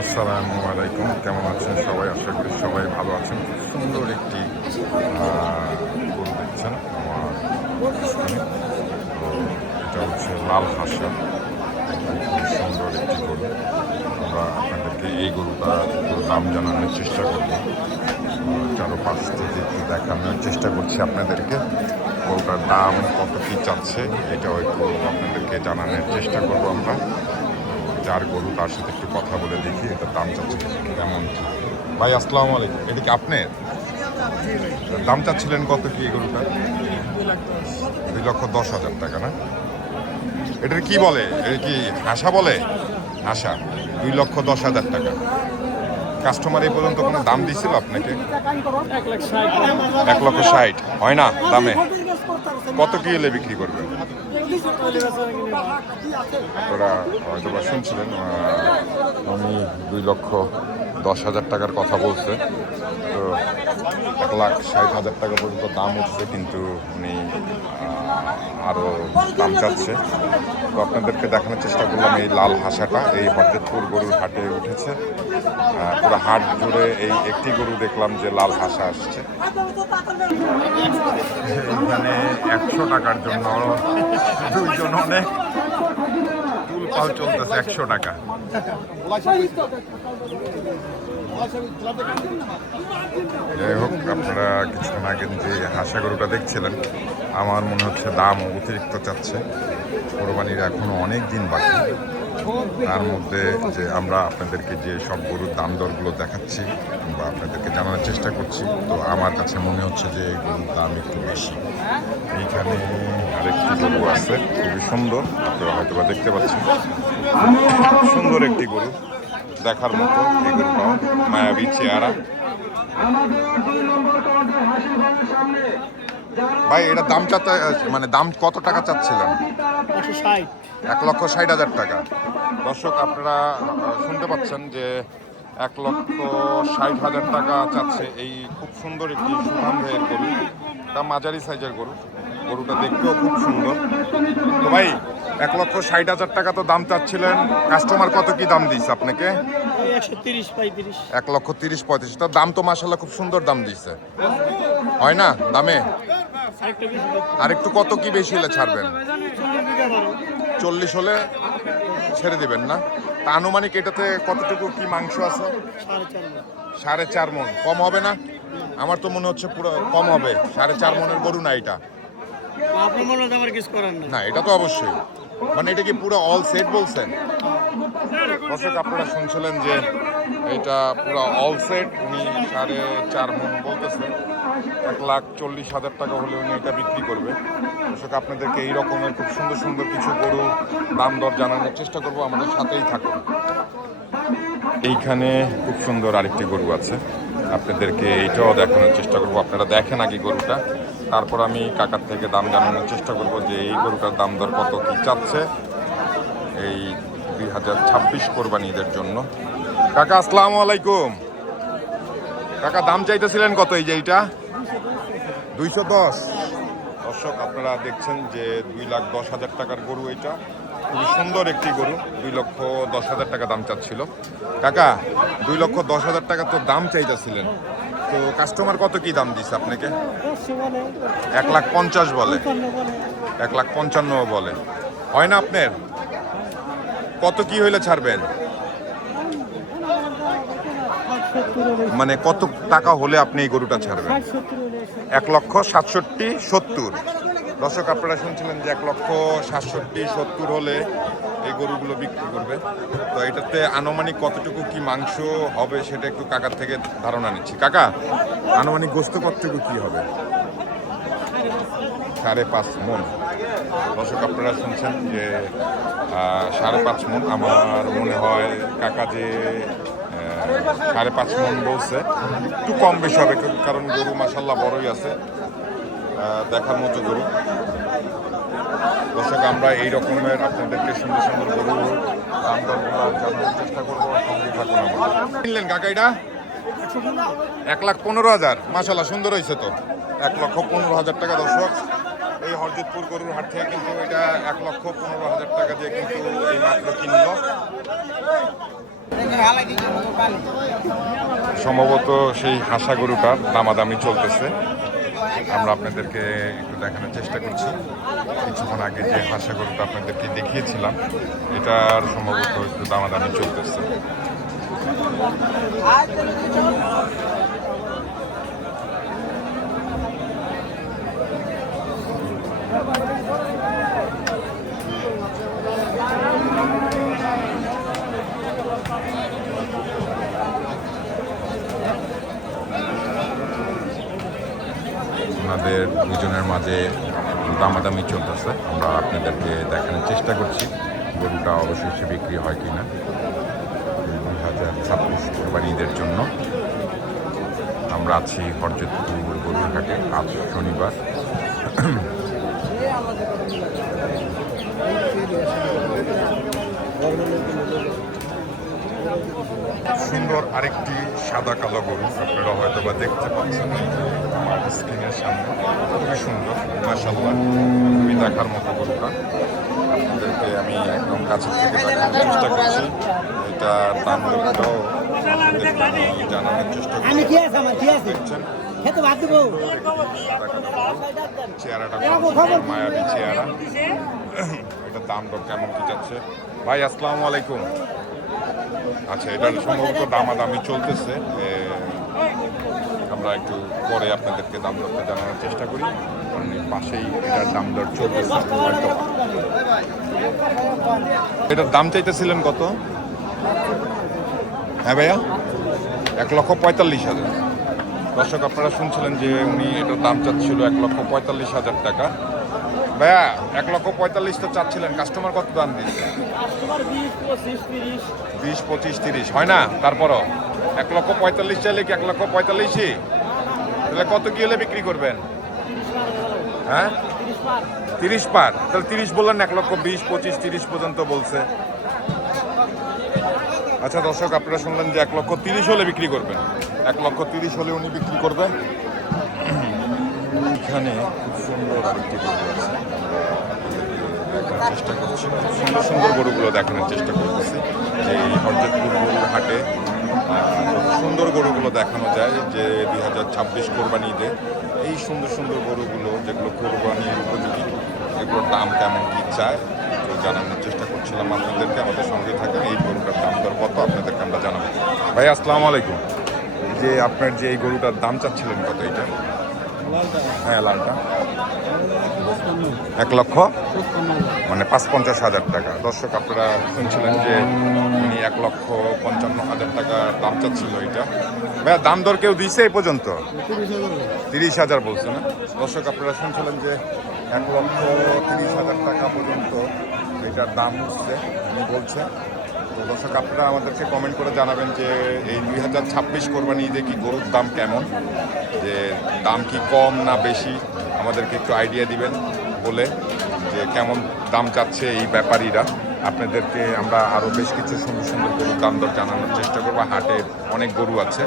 আসসালামু আলাইকুম, কেমন আছেন সবাই? আশা করি সবাই ভালো আছেন। খুব সুন্দর একটি গরু দেখছেন আমার স্ক্রিনে। তো এটা হচ্ছে লাল হাসা, খুব সুন্দর একটি গরু। আমরা আপনাদেরকে এই গরুর দাম জানানোর চেষ্টা করব, চারপাশ থেকে একটু দেখানোর চেষ্টা করছি আপনাদেরকে। গরুটার দাম কত কী চাচ্ছে এটাও একটু আপনাদেরকে জানানোর চেষ্টা করব আমরা। যার গরু তার সাথে একটু কথা বলে দেখি এটার দাম চাচ্ছে কেমন কি। ভাই আসসালামু আলাইকুম, এটা কি আপনার? দাম চাচ্ছিলেন কত কি এই গরুটা? 2,10,000 টাকা না? এটার কি বলে, এটা কি হাসা বলে? হাসা 2,10,000 টাকা। কাস্টমার এই পর্যন্ত কোনো দাম দিছিল আপনাকে? 1,60,000 হয় না দামে? কত কি হলে বিক্রি করবেন? ওরা হয়তো বা শুনছিলেন উনি 2,10,000 টাকার কথা বলছে। তো 1,60,000 টাকা পর্যন্ত দাম উঠছে, কিন্তু উনি আরও দাম চাচ্ছে। তো আপনাদেরকে দেখানোর চেষ্টা করলাম এই লাল হাসাটা এই হরদেবপুর গরুর হাটে উঠেছে। পুরো হাট জুড়ে এই একটি গরু দেখলাম যে লাল হাসা আসছে। এখানে 100 টাকার জন্য দুইজন অনেক তুলপাল চলতেছে। 100 টাকা। যাই হোক, আপনারা কিছুক্ষণ আগে যে হাসা গরুটা দেখছিলেন, আমার মনে হচ্ছে দাম অতিরিক্ত চাচ্ছে। কোরবানির এখনো অনেক দিন বাকি। তার মধ্যে যে আমরা আপনাদেরকে যে সব গরুর দাম দরগুলো দেখাচ্ছি বা আপনাদেরকে জানানোর চেষ্টা করছি, তো আমার কাছে মনে হচ্ছে যে গরুর দাম একটু বেশি। এইখানে আরেকটি গরু আছে, খুবই সুন্দর, আপনারা হয়তো বা দেখতে পাচ্ছেন। সুন্দর একটি গরু, দেখার মতো। এই গরুটাও মায়াবী চেহারা। ভাই এটা দাম চাচ্ছে, মানে দাম কত টাকা চাচ্ছিলেন? 1,60,000 টাকা। দর্শক আপনারা শুনতে পাচ্ছেন যে 1,60,000 টাকা চাচ্ছে এই খুব সুন্দর একটি সুঠাম ভাইয়ের গরু। এটা মাঝারি সাইজের গরু, গরুটা দেখতেও খুব সুন্দর। তো ভাই 1,60,000 টাকা তো দাম চাচ্ছিলেন, কাস্টমার কত কি দাম দিয়েছে আপনাকে? 1,30,000-1,35,000। তার দাম তো মাশাআল্লাহ খুব সুন্দর দাম দিচ্ছে, হয় না দামে? আর একটু কত কি বেশি হলে ছাড়বেন? 40 হলে ছেড়ে দিবেন না? তা আনুমানিক এটাতে কতটুকু কি মাংস আছে? 4.5 মণ। কম হবে না? আমার তো মনে হচ্ছে পুরো কম হবে। 4.5 মণের গরু না এটা? না, এটা তো অবশ্যই। মানে এটা কি পুরো অল সেট বলছেন? দর্শক আপনারা শুনছিলেন যে এটা পুরো অল সেট, উনি 4.5 মণ বলতেছে। 1,40,000 টাকা হলে উনি এটা বিক্রি করবে। দর্শক আপনাদেরকে এই রকমের খুব সুন্দর সুন্দর কিছু গরু দাম দর জানানোর চেষ্টা করব, আমাদের সাথেই থাকুন। এইখানে খুব সুন্দর আরেকটি গরু আছে, আপনাদেরকে এইটাও দেখানোর চেষ্টা করব। আপনারা দেখেন আগে গরুটা, তারপর আমি কাকার থেকে দাম জানানোর চেষ্টা করব যে এই গরুটার দাম দর কত কি চাচ্ছে এই 2026 কোরবানি ঈদের জন্য। কাকা আসসালামু আলাইকুম। কাকা দাম চাইতেছিলেন কত এই যে এইটা? 210। দর্শক আপনারা দেখছেন যে 2,10,000 টাকার গরু এইটা, খুবই সুন্দর একটি গরু। 2,10,000 টাকা দাম চাচ্ছিল। কাকা 2,10,000 টাকা তো দাম চাইতেছিলেন, তো কাস্টমার কত কি দাম দিছে আপনাকে? 1,50,000 বলে, 1,55,000 বলে। হয় না আপনার? কত কি হইলে ছাড়বেন? মানে কত টাকা হলে আপনি এই গরুটা ছাড়বেন? 1,67,000-70,000। দর্শক আপনারা শুনছিলেন যে 1,67,000-70,000 হলে এই গরুগুলো বিক্রি করবে। তো এটাতে আনুমানিক কতটুকু কি মাংস হবে সেটা একটু কাকার থেকে ধারণা নিচ্ছি। কাকা আনুমানিক গোস্ত কতটুকু কি হবে? 5.5 মণ। দর্শক আপনারা শুনছেন যে 5.5 মণ। আমার মনে হয় কাকা যে 5.5 মণ বলছে, একটু কম বেশি হবে, কারণ গরু মাশাআল্লাহ বড়ই আছে, দেখার মতো গরু। দর্শক আমরা এই রকমের আপনাদেরকে সুন্দর সুন্দর গরু দাম দরগুলো জানানোর চেষ্টা করবো, সঙ্গে থাকুন আমাদের। কিনলেন কাকা এটা? 1,15,000। মাশাআল্লাহ সুন্দর হয়েছে তো। 1,15,000 টাকা। দর্শক এই হরদেবপুর গরুর হাট থেকে কিন্তু এটা 1,15,000 টাকা দিয়ে কিন্তু এই মাত্র কিনলো। সম্ভবত সেই হাসা গরুটার দামাদামি চলতেছে। আমরা আপনাদেরকে একটু দেখানোর চেষ্টা করছি। কিছুক্ষণ আগে যে হাসা গরুটা আপনাদেরকে দেখিয়েছিলাম, এটার সম্ভবত একটু দামাদামি চলতেছে। ওনাদের দুজনের মাঝে দামাদামি চলতেছে। আমরা আপনাদেরকে দেখানোর চেষ্টা করছি গরুটা অবশেষে বিক্রি হয় কিনা 2026 কোরবানিদের জন্য। আমরা আছি হরজতপুর গরুর হাটে, আজ শনিবার। সুন্দর আরেকটি সাদা কালো গরু আপনারা হয়তো বা দেখতে পাচ্ছেন আমার স্ক্রিনের সামনে। খুবই সুন্দর, মাশাআল্লাহ, খুবই দেখার মতো গরুটা। আপনাদেরকে আমি একদম কাছে থেকে দেখানোর চেষ্টা করছি। এটা দাম দরটাও জানানোর চেষ্টা করছি। দেখছেন চেহারাটা মায়াবী চেহারা। এটার দাম দর কেমন কি যাচ্ছে? ভাই আসসালামু আলাইকুম। আচ্ছা, এটার সম্ভবত দামাদামি চলতেছে। আমরা একটু পরে আপনাদেরকে দাম দরটা জানানোর চেষ্টা করি, কারণ পাশেই এটার দাম দর চলতেছে। হয়তো এটার দাম চাইতেছিলেন কত? হ্যাঁ ভাইয়া, 1,45,000। দর্শক আপনারা শুনছিলেন যে উনি এটার দাম চাচ্ছিল 1,45,000 টাকা। ভাইয়া 1,45,000 তো চাচ্ছিলেন, কাস্টমার কত দাম দিচ্ছে? 20, 25, 30 হয় না? তারপরও 1,45,000 চাইলে কি 1,45,000? তাহলে কত কি হলে বিক্রি করবেন? হ্যাঁ, 30 পার। তাহলে 30 বললেন, 1,20,000, 25, 30 পর্যন্ত বলছে। আচ্ছা দর্শক আপনারা শুনলেন যে 1,30,000 হলে বিক্রি করবেন। 1,30,000 হলে উনি বিক্রি করবেন। এখানে খুব সুন্দর আরেকটি গরু আছে, দেখানোর চেষ্টা করছি। সুন্দর সুন্দর গরুগুলো দেখানোর চেষ্টা করতেছি যে এই হরজতপুর গরুর হাটে সুন্দর গরুগুলো দেখানো যায়। যে 2026 কোরবানি ঈদে এই সুন্দর সুন্দর গরুগুলো যেগুলো কোরবানির উপযোগী, এগুলোর দাম কেমন কি চায় তো জানানোর চেষ্টা করছিলাম আপনাদেরকে। আমাদের সঙ্গে থাকেন। এই গরুটার দাম দর কত আপনাদেরকে আমরা জানাবো। ভাই আসসালামু আলাইকুম। যে আপনার যে এই গরুটার দাম চাচ্ছিলেন কত? এটা হ্যাঁ, লালটা 1,00,000 মানে 55,000 টাকা। দর্শক আপনারা শুনছিলেন যে উনি 1,55,000 টাকা দাম চাচ্ছিল এটা। ভাইয়া দাম দর কেউ দিয়েছে এই পর্যন্ত? 30,000 বলছে না? দর্শক আপনারা শুনছিলেন যে 1,30,000 টাকা পর্যন্ত এটার দাম উঠছে উনি বলছেন। তো দর্শক আপনারা আমাদেরকে কমেন্ট করে জানাবেন যে এই 2026 কোরবানি ঈদে কি গরুর দাম কেমন, যে দাম কি কম না বেশি, আমাদেরকে একটু আইডিয়া দিবেন বলে যে কেমন দাম চাচ্ছে এই ব্যাপারীরা। আপনাদেরকে আমরা আরও বেশ কিছু সুন্দর সুন্দর গরুর দাম দর জানানোর চেষ্টা করবো। হাটে অনেক গরু আছে।